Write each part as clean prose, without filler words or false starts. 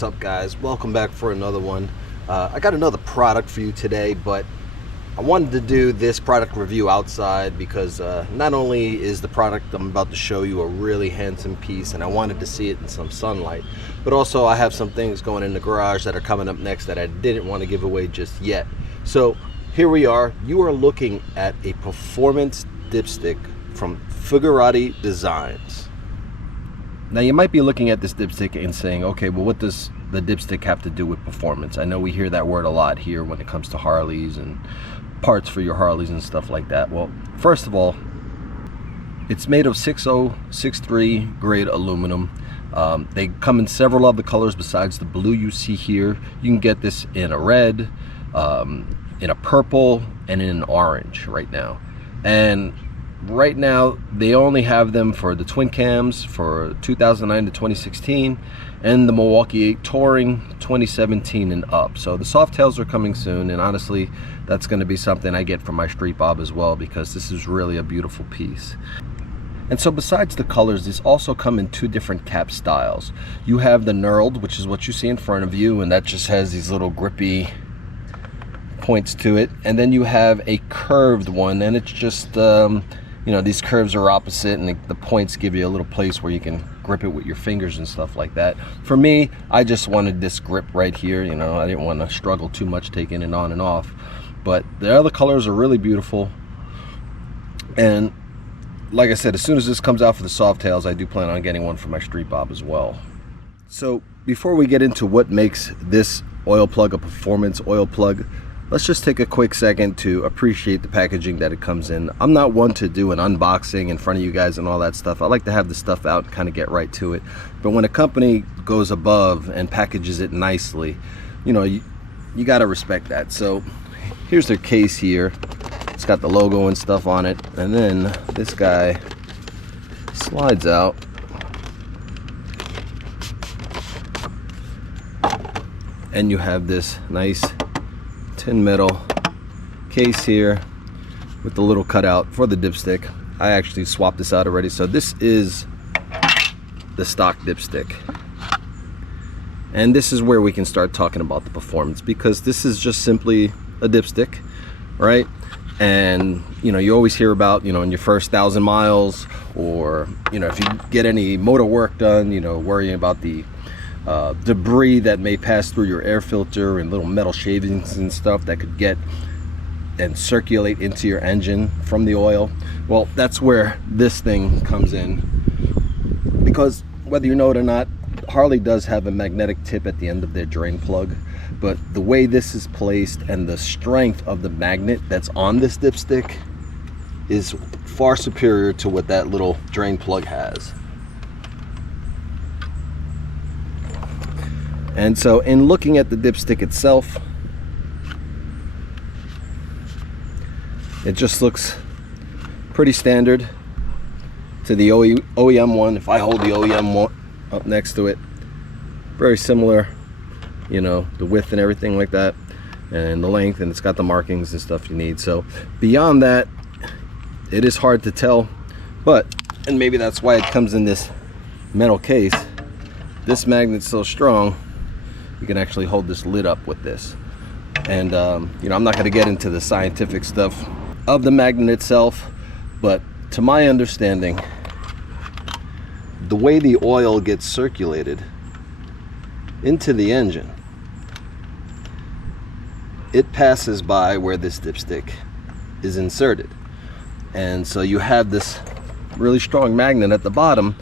What's up, guys? Welcome back for another one. I got another product for you today, but I wanted to do this product review outside because not only is the product I'm about to show you a really handsome piece and I wanted to see it in some sunlight, but also I have some things going in the garage that are coming up next that I didn't want to give away just yet. So here we are. You are looking at a performance dipstick from Figurati Designs. Now you might be looking at this dipstick and saying, okay, well, what does the dipstick have to do with performance? I know we hear that word a lot here when it comes to Harleys and parts for your Harleys and stuff like that. Well, first of all, it's made of 6063 grade aluminum. They come in several other colors besides the blue you see here. You can get this in a red, in a purple, and in an orange right now. And right now they only have them for the twin cams for 2009 to 2016 and the Milwaukee 8 Touring 2017 and up. So the soft tails are coming soon, and honestly that's going to be something I get for my street bob as well, because this is really a beautiful piece. And so besides the colors, these also come in two different cap styles. You have the knurled, which is what you see in front of you, and that just has these little grippy points to it. And then you have a curved one, and it's just you know, these curves are opposite, and the points give you a little place where you can grip it with your fingers and stuff like that. For me, I just wanted this grip right here. You know, I didn't want to struggle too much taking it on and off. But the other colors are really beautiful. And like I said, as soon as this comes out for the soft tails, I do plan on getting one for my street bob as well. So before we get into what makes this oil plug a performance oil plug, let's just take a quick second to appreciate the packaging that it comes in. I'm not one to do an unboxing in front of you guys and all that stuff. I like to have the stuff out and kind of get right to it. But when a company goes above and packages it nicely, you know, you got to respect that. So here's their case here. It's got the logo and stuff on it. And then this guy slides out. And you have this nice tin metal case here with the little cutout for the dipstick. I actually swapped this out already, so this is the stock dipstick. And this is where we can start talking about the performance, because this is just simply a dipstick, right? And you know, you always hear about, you know, in your first 1,000 miles, or you know, if you get any motor work done, you know, worrying about the debris that may pass through your air filter and little metal shavings and stuff that could get and circulate into your engine from the oil. Well, that's where this thing comes in, because whether you know it or not, Harley does have a magnetic tip at the end of their drain plug, but the way this is placed and the strength of the magnet that's on this dipstick is far superior to what that little drain plug has. And so in looking at the dipstick itself, it just looks pretty standard to the OEM one. If I hold the OEM one up next to it, very similar, you know, the width and everything like that, and the length, and it's got the markings and stuff you need. So beyond that, it is hard to tell, and maybe that's why it comes in this metal case. This magnet's so strong, you can actually hold this lid up with this. And you know, I'm not going to get into the scientific stuff of the magnet itself, but to my understanding, the way the oil gets circulated into the engine, it passes by where this dipstick is inserted. And so you have this really strong magnet at the bottom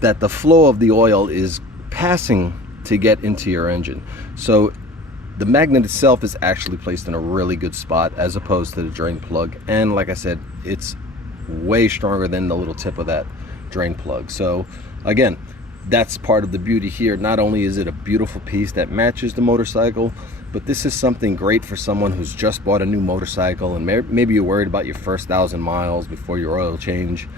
that the flow of the oil is passing to get into your engine. So the magnet itself is actually placed in a really good spot as opposed to the drain plug, and like I said, it's way stronger than the little tip of that drain plug. So again, that's part of the beauty here. Not only is it a beautiful piece that matches the motorcycle, but this is something great for someone who's just bought a new motorcycle and maybe you're worried about your first 1,000 miles before your oil change,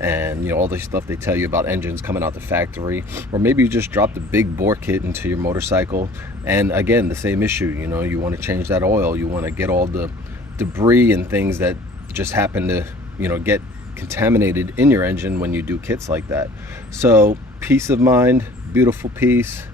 and you know, all the stuff they tell you about engines coming out the factory, or maybe you just dropped a big bore kit into your motorcycle, and again, the same issue, you know, you want to change that oil, you want to get all the debris and things that just happen to, you know, get contaminated in your engine when you do kits like that. So peace of mind, beautiful piece,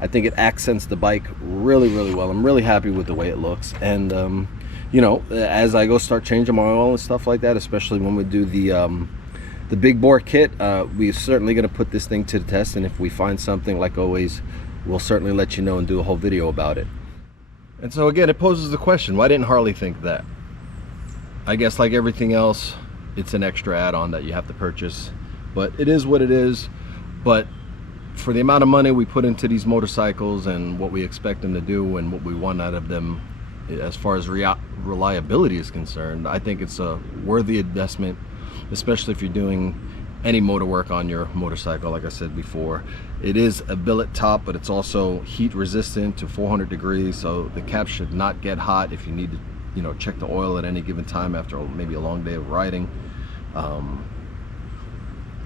I think it accents the bike really well. I'm really happy with the way it looks. And you know, as I go start changing my oil and stuff like that, especially when we do the big bore kit, we're certainly going to put this thing to the test, and if we find something, like always, we'll certainly let you know and do a whole video about it. And so again, it poses the question, why didn't Harley think of that? I guess like everything else, it's an extra add-on that you have to purchase, but it is what it is. But for the amount of money we put into these motorcycles and what we expect them to do and what we want out of them as far as reliability is concerned, I think it's a worthy investment, especially if you're doing any motor work on your motorcycle. Like I said before, it is a billet top, but it's also heat resistant to 400 degrees, so the cap should not get hot if you need to, you know, check the oil at any given time after maybe a long day of riding.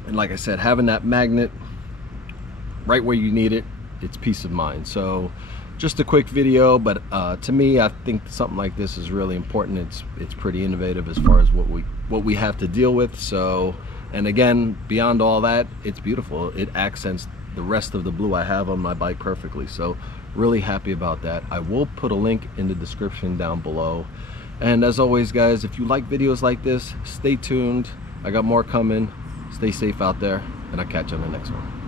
And like I said, having that magnet right where you need it, it's peace of mind. So just a quick video, but to me, I think something like this is really important. It's pretty innovative as far as what we have to deal with. So, and again, beyond all that, it's beautiful. It accents the rest of the blue I have on my bike perfectly. So really happy about that. I will put a link in the description down below. And as always, guys, if you like videos like this, stay tuned. I got more coming. Stay safe out there, and I'll catch you on the next one.